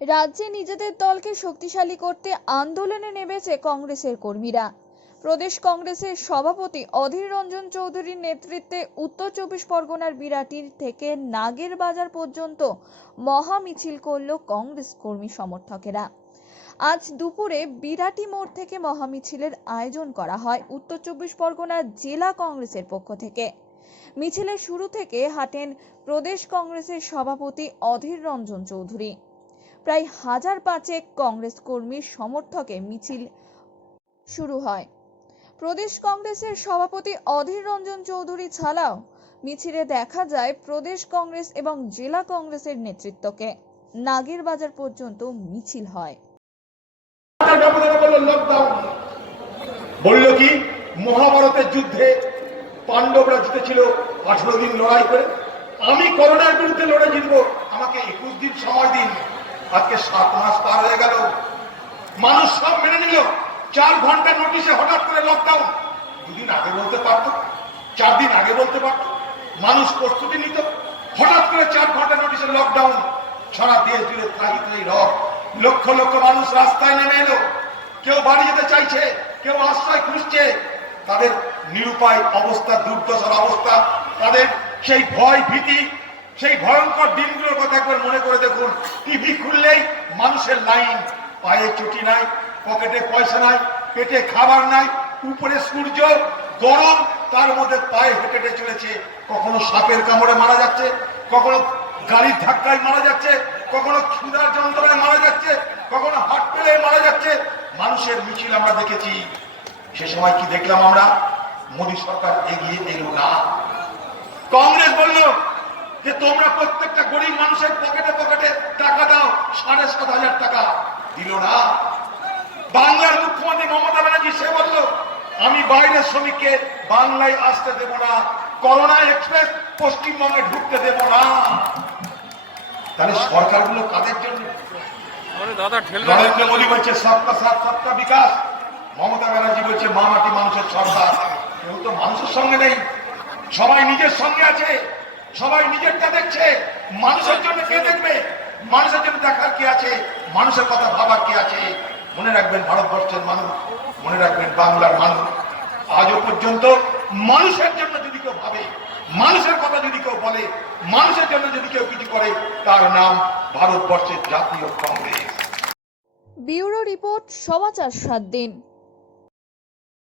রাজ্যে নিজেদের দলকে শক্তিশালী করতে আন্দোলনে নেমেছে কংগ্রেসের কর্মীরা। প্রদেশ কংগ্রেসের সভাপতি অধীর রঞ্জন চৌধুরীর নেতৃত্বে উত্তর চব্বিশ পরগনার বিরাটির থেকে নাগের বাজার পর্যন্ত মহা মিছিল করল কংগ্রেস কর্মী সমর্থকেরা। আজ দুপুরে বিরাটি মোড় থেকে মহামিছিলের আয়োজন করা হয় উত্তর চব্বিশ পরগনার জেলা কংগ্রেসের পক্ষ থেকে। মিছিলের শুরু থেকে হাঁটেন প্রদেশ কংগ্রেসের সভাপতি অধীর রঞ্জন চৌধুরী। প্রায় হাজার পাঁচেক কংগ্রেস কর্মীর সমর্থকে মিছিল শুরু হয়। প্রদেশ কংগ্রেসের সভাপতি অধীর রঞ্জন চৌধুরী ছাড়াও মিছিলে দেখা যায় প্রদেশ কংগ্রেস এবং জেলা কংগ্রেসের নেতৃত্বকে। নাগের বাজার পর্যন্ত মিছিল হয়। বলল কি, মহাভারতের যুদ্ধে পাণ্ডবরা জিতেছিল, আঠারো দিন লড়াই করে। আমি করোনার বিরুদ্ধে লড়ে জিতবো, আমাকে একুশ দিন সময় দিন আজকে সাত মাস পার হয়ে গেল। মানুষ সব মেনে নিল। চার ঘণ্টা নোটিশে হঠাৎ করে লকডাউন দুদিন আগে বলতে পারতো, চার দিন আগে বলতে পারতো। মানুষ প্রস্তুতি নিত। হঠাৎ করে চার ঘণ্টা নোটিশে লকডাউন সারা দেশ জুড়ে ত্রাহি ত্রাহি রব লক্ষ লক্ষ মানুষ রাস্তায় নেমে এলো। কেউ বাড়ি যেতে চাইছে, কেউ আশ্রয় খুঁজছে। তাদের নিরুপায় অবস্থা, দুর্দশার অবস্থা, তাদের সেই ভয় ভীতি সেই ভয়ঙ্কর দিনগুলোর কথা একবার মনে করে দেখুন। টিভি খুললেই মানুষের লাইন, পায়ে চুটি নাই, পকেটে পয়সা নাই, পেটে খাবার নাই, উপরে সূর্য, গরম, তার মধ্যে পায়ে হেঁটে হেঁটে চলেছে। কখনো সাপের কামড়ে মারা যাচ্ছে, কখনো গাড়ির ধাক্কায় মারা যাচ্ছে, কখনো ক্ষুধার যন্ত্রণায় মারা যাচ্ছে, কখনো হাট পেলে মারা যাচ্ছে। মানুষের মিছিল আমরা দেখেছি। সে সময় কি দেখলাম আমরা? মোদী সরকার এগিয়ে এলো না। কংগ্রেস বলল যে তোমরা প্রত্যেকটা গরিব মানুষের পকেটে পকেটে টাকা দাও সাড়ে সাত হাজার টাকা। দিল না। বাংলার মুখ্যমন্ত্রী মমতা ব্যানার্জি সে বলল আমি বাইরের শ্রমিককে বাংলায় আসতে দেব না করোনা এক্সপ্রেস পশ্চিমবঙ্গে ঢুকতে দেব না। তাহলে সরকারগুলো কাদের জন্য? নরেন্দ্র মোদী বলছে সবটা সাথ সবকা বিকাশ। মমতা ব্যানার্জি বলছে মা মাটি মানুষের সরকার। কেউ তো মানুষের সঙ্গে নেই সবাই নিজের সঙ্গে আছে। সবাই নিজেরটা দেখছে, মানুষের জন্য কে দেখবে? মানুষের জন্য দেখার কি আছে? মানুষের কথা ভাবার কি আছে? মনে রাখবেন ভারতবর্ষের মানুষ, মনে রাখবেন বাংলার মানুষ। আজও পর্যন্ত মানুষের জন্য যদি কেউ ভাবে, মানুষের কথা যদি কেউ বলে, মানুষের জন্য যদি কেউ কিছু করে, তার নাম ভারতবর্ষের জাতীয় কংগ্রেস। ব্যুরো রিপোর্ট সমাচার সাত দিন।